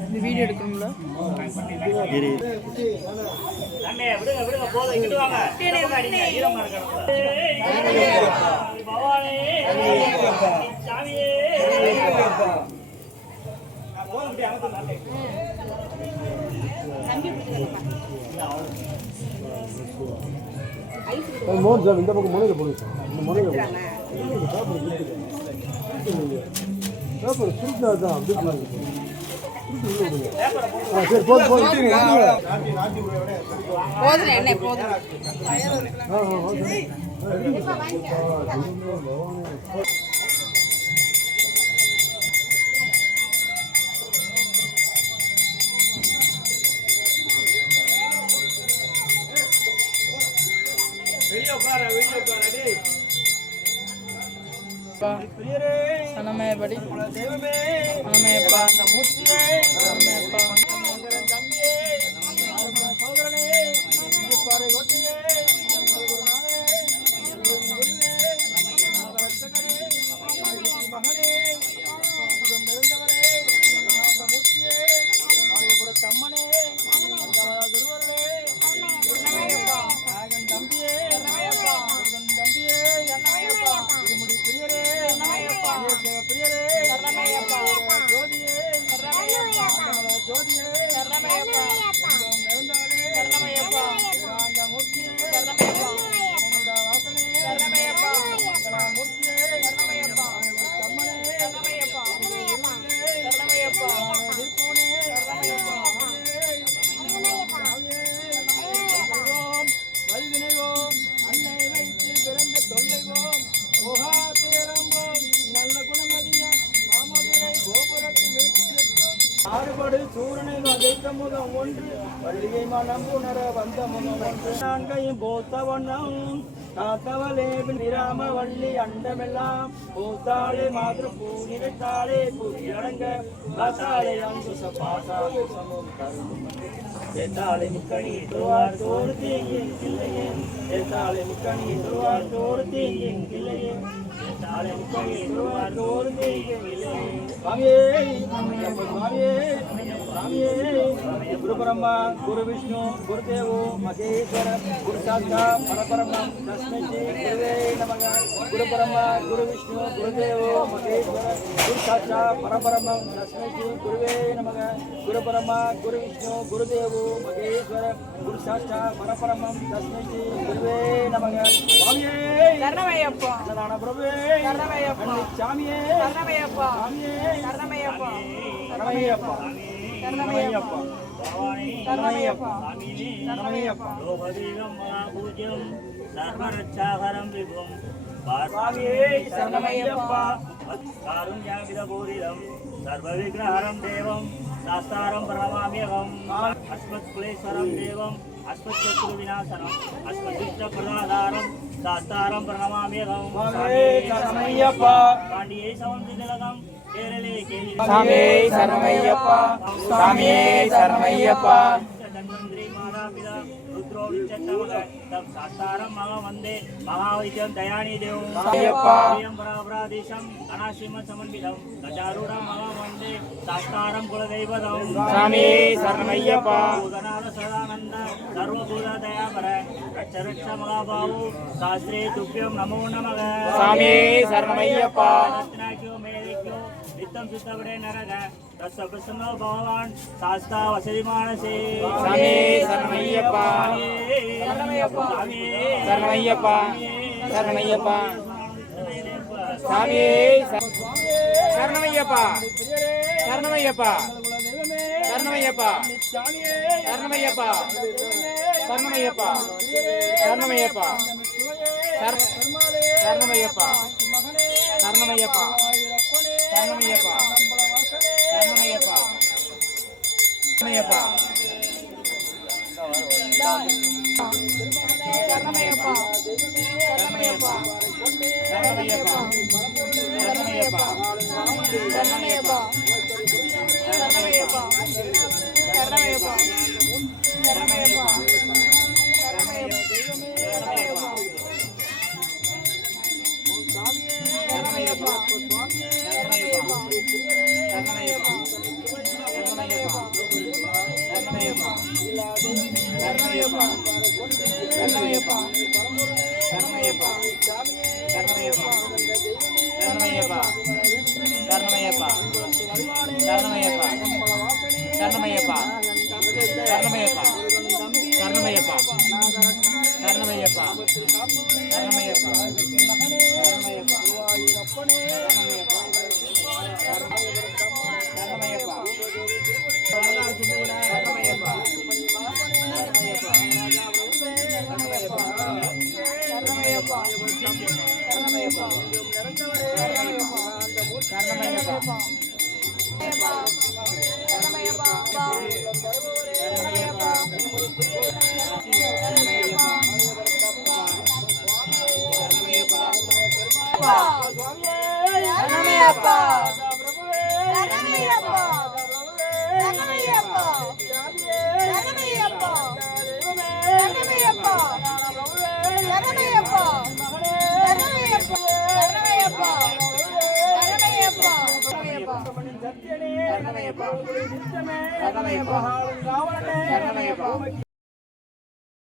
இந்த வீடியோ எடுக்கணும்ல மோகன் சார் இந்த பக்கம் முனையில் போடுங்க சார் இந்த முனையில் பேப்பர் சுருட்டா தான் அப்படி சரி போதும் போதும் போதும் என்ன போதும் சனமேபடி தெய்வமே சனமேப்பா அந்த மூர்த்தியே சனமேப்பா தம்பியே சோதரனே பாறை ஒட்டியே மகனே நிறைந்தவரே அந்த மூர்த்தியே தம்மனே குருவர்களே தம்பியே தம்பியே திருமுடி பிரியரே பிரியரே ஜோதியே ஜோதியே நிறந்தவரே அந்த மூர்த்தியே வாசனே மூர்த்தியே வல்வினைவோம் அன்னை வைத்து பிறந்த தொல்லைவோம் ஓஹா தேரம்போம் நல்ல குணமதிய மாமதுரை கோபுரத்து வீட்டிற்கும் ஆறுபடு சூரனை வதைத்த முகம் ஒன்று வள்ளியை மனம் புணர வந்த முகம் ஒன்று நான்கையும் போத்த வண்ணம் காத்தவளே நிராம வள்ளி அண்டமெல்லாம் பூத்தாளே மாதிரி பூ நினைத்தாளே பூவியடங்க காத்தாளே அங்குச பாசாலே சமம் கருதும் ஏத்தாளே முக்கணி தொழுவார் தோறு தீங்கின் கிள்ளையே ஏத்தாளே முக்கணி தொழுவார் தோறு தீங்கின் கிள்ளையே ஏத்தாளே முக்கணி தொழுவார் தோறு தீங்கின் கிள்ளையே சுவாமியே சுவாமியே சுவாமியே குரு பிரம்மா குரு விஷ்ணு குருதேவோ மகேஸ்வர குரு சாத்தா பரபரமம் தஸ்மை ஸ்ரீ குருவே நமக குரு பிரம்மா குரு விஷ்ணு குருதேவோ மகேஸ்வர குரு சாத்தா பரபரமம் தஸ்மை ஸ்ரீ குருவே நமக குரு பிரம்மா குரு விஷ்ணு குருதேவோ மகேஸ்வர குரு சாத்தா பரபரமம் தஸ்மை ஸ்ரீ குருவே நமக சுவாமியே சரணமையப்பா சரண பிரபுவே சரணமையப்பா சாமியே சரணமையப்பா சாமியே சரணமையப்பா சரணமையப்பா சரணமையப்பா சரணமையப்பா சரணமையப்பா லோகதீகம் மகாபூஜ்யம் சர்வரட்சாகரம் விபும் சுவாமியே சரணமையப்பா காருண்யாமிதபூரிதம் சர்வவிக்னஹரம் தேவம் சாஸ்தாரம் பிரணமாம்யகம் அஸ்மத்குலேஸ்வரம் தேவம் அஸ்மத்சத்ரு விநாசனம் அஸ்மத்விஷ்ணப்பிரதாதாரம் சாஸ்தாரம் பிரணமாம்யகம் சுவாமியே சரணமையப்பா பாண்டியை சவந்தி திலகம் கேரளே கேலி சுவாமியே சரணமையப்பா சுவாமியே சரணமையப்பா தன்வந்திரி மாதாபிதா ருத்ரோ விச்சத்தமக தம் சாஸ்தாரம் மக வந்தே மகாவைத்தியம் தயானி தேவம் ஐயப்பா. பராபராதீசம் அனாசிம சமன்விதம் கஜாரூடம் மக வந்தே சாஸ்தாரம் குலதெய்வதம் சுவாமியே சரணமையப்பா பூதநாத சதானந்த சர்வபூத தயாபர ரட்ச ரட்ச மகாபாவு சாஸ்திரே துப்பியம் நமோ நமக சுவாமியே சரணமையப்பா ரத்னாக்கியோ மேதிக்யோ நித்தம் சுத்தவிடே நரக தஸ்ஸ பிரசன்னோ பகவான் சாஸ்தா வசதி மானசே சுவாமியே சரணமையப்பா சரணமையப்பா சரணமையப்பா சரணமையப்பா சுவாமியே சரணமையப்பா சரணமையப்பா சரணமையப்பா சரணமையப்பா சரணமையப்பா சரணமையப்பா சரணமையப்பா சரணமையப்பா சரணமையப்பா சரணமையப்பா சரணமையப்பா சரணமையப்பா சரணமையப்பா சரணமையப்பா சரணமையப்பா சரணமையப்பா சரணமையப்பா சரணமையப்பா சரணமையப்பா சரணமையப்பா சரணமையப்பா